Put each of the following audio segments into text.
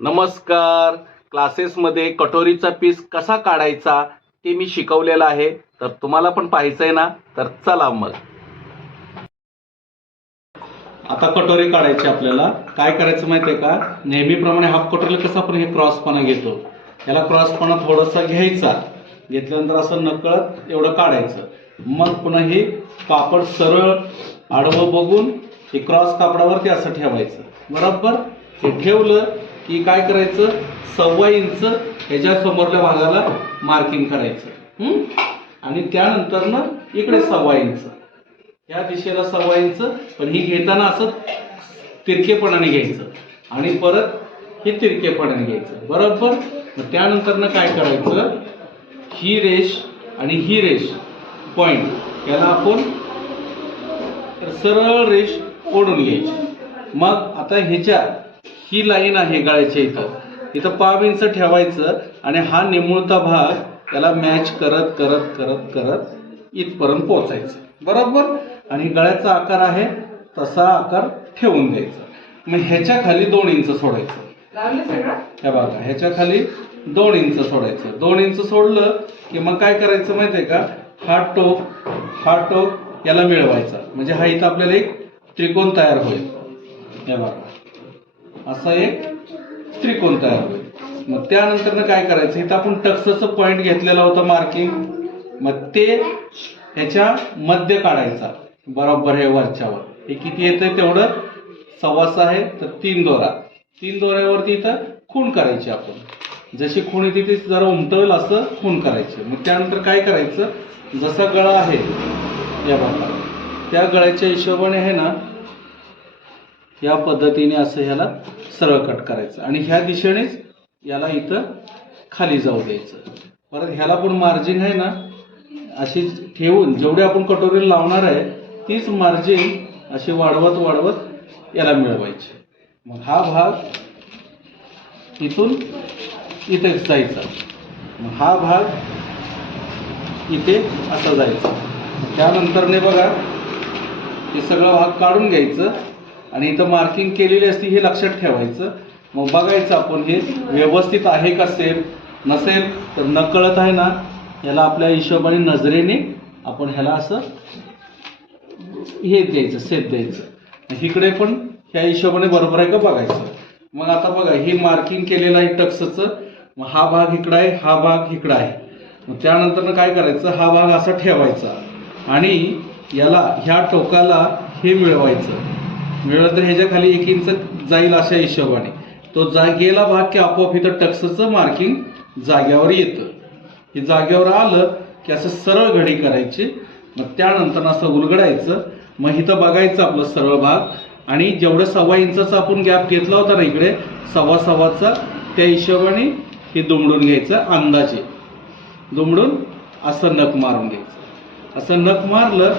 नमस्कार. क्लासेसमध्ये कटोरीचा पीस कसा काढायचा ते मी शिकवलेलं आहे. तर तुम्हाला पण पाहायचंय ना? तर चला मग. आता कटोरी काढायची आपल्याला. काय करायचं माहितीये का? नेहमीप्रमाणे हाफ कटोरीला कसं आपण हे क्रॉसपणा घेतो? याला क्रॉसपणा थोडासा घ्यायचा. घेतल्यानंतर असं नकळत एवढं काढायचं. मग पुन्हा हे कापड सरळ आडवं बघून हे क्रॉस कापडावरती असं ठेवायचं. बरोबर? हे ठेवलं की काय करायचं? सव्वा इंच ह्याच्या समोरल्या भागाला मार्किंग करायचं. आणि त्यानंतर ना इकडे सव्वा इंच. या दिशेला सव्वा इंच पण ही घेताना असं तिरकेपणाने घ्यायचं. आणि परत हे तिरकेपणाने घ्यायचं. बरोबर? मग त्यानंतर ना काय करायचं? ही रेष आणि ही रेष पॉईंट याला आपण सरळ रेष ओढून घ्यायची. मग आता ह्याच्या ही लाईन आहे गळ्याच्या इथं. इथं पाव इंच ठेवायचं आणि हा निमुळता भाग याला मॅच करत करत करत करत इथपर्यंत पोचायचं बरोबर? आणि गळ्याचा आकार आहे तसा आकार ठेवून द्यायचा. मग ह्याच्या खाली दोन इंच सोडायचं. हे बघा ह्याच्या खाली दोन इंच सोडायचं. दोन इंच सोडलं की मग काय करायचं माहितीये का? हा टोक हा टोक याला मिळवायचा. म्हणजे हा इथं आपल्याला एक त्रिकोण तयार होईल. हे बघा. असा एक त्रिकोण तयार होईल. मग त्यानंतर काय करायचं? इथं आपण टक्सचं पॉईंट घेतलेला होता मार्किंग मग ते ह्याच्या मध्य काढायचा. बरोबर हे वरच्यावर. हे किती येतंय तेवढं? सव्वास आहे तर तीन दोरा. तीन दोऱ्यावरती इथं खूण करायची आपण. जशी खूण येते ती जरा उमटवेल असं खूण करायची. मग त्यानंतर काय करायचं? जसा गळा आहे या भागात त्या गळ्याच्या हिशोबाने आहे ना या पद्धतीने असं ह्याला सरळ कट करायचं. आणि ह्या दिशेनेच याला इथं खाली जाऊ द्यायचं. परत ह्याला पण मार्जिन आहे ना अशी ठेवून जेवढी आपण कटोरी लावणार आहे तीच मार्जिन अशी वाढवत वाढवत याला मिळवायची. मग हा भाग इथून इथेच जायचा. मग हा भाग इथे असा जायचा. त्यानंतरने बघा हे सगळं भाग काढून घ्यायचं. आणि इथं मार्किंग केलेली असते हे लक्षात ठेवायचं. मग बघायचं आपण हे व्यवस्थित आहे का सेफ नसेल तर नकळत आहे ना याला आपल्या हिशोबाने नजरेने आपण ह्याला असं हे द्यायचं सेप द्यायचं. इकडे पण ह्या हिशोबाने बरोबर आहे का बघायचं. मग आता बघा हे मार्किंग केलेलं आहे टक्सचं. मग हा भाग इकडं आहे हा भाग इकडं आहे. मग त्यानंतर काय करायचं? हा भाग असा ठेवायचा. आणि याला ह्या टोकाला हे मिळवायचं. मिळत तर ह्याच्या खाली एक इंच जाईल अशा हिशोबाने. तो जा गेला भाग की आपोआप इथं टक्सचं मार्किंग जाग्यावर येतं. हे जागेवर आलं की असं सरळ घडी करायची मग त्यानंतर असं उलगडायचं मग इथं बघायचं आपलं सरळ भाग. आणि जेवढं सव्वा इंचाचा आपण गॅप घेतला होता ना इकडे सव्वा सव्वाचा त्या हिशोबाने हे दुमडून घ्यायचं अंदाजे. दुमडून असं नख मारून घ्यायचं. असं नख मारलं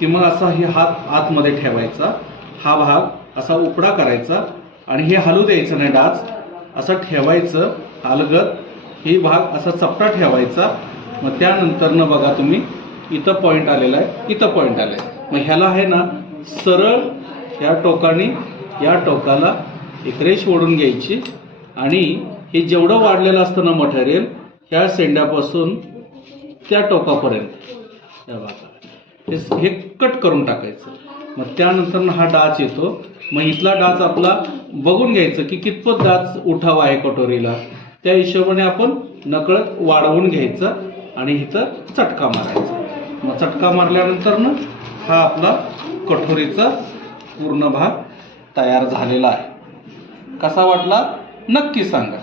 की मग असा हे हात आतमध्ये ठेवायचा. हा भाग असा उपडा करायचा आणि हे हलू द्यायचं नाही डाच असं ठेवायचं हलगत ही भाग असा चपटा ठेवायचा. मग त्यानंतरनं बघा तुम्ही इथं पॉईंट आलेला आहे इथं पॉईंट आलं आहे मग ह्याला आहे ना सरळ ह्या टोकाने या टोकाला एक रेष ओढून घ्यायची. आणि हे जेवढं वाढलेलं असतं ना मटेरियल ह्या सेंड्यापासून त्या टोकापर्यंत. हे हे कट करून टाकायचं. मग त्यानंतर हा डाच येतो. मग इथला डाच आपला बघून घ्यायचं की कितपत डाच उठावा आहे कटोरीला. त्या हिशोबाने आपण नकळत वाढवून घ्यायचं आणि इथं चटका मारायचा. मग चटका मारल्यानंतर ना हा आपला कठोरीचा पूर्ण भाग तयार झालेला आहे. कसा वाटला? नक्की सांगा.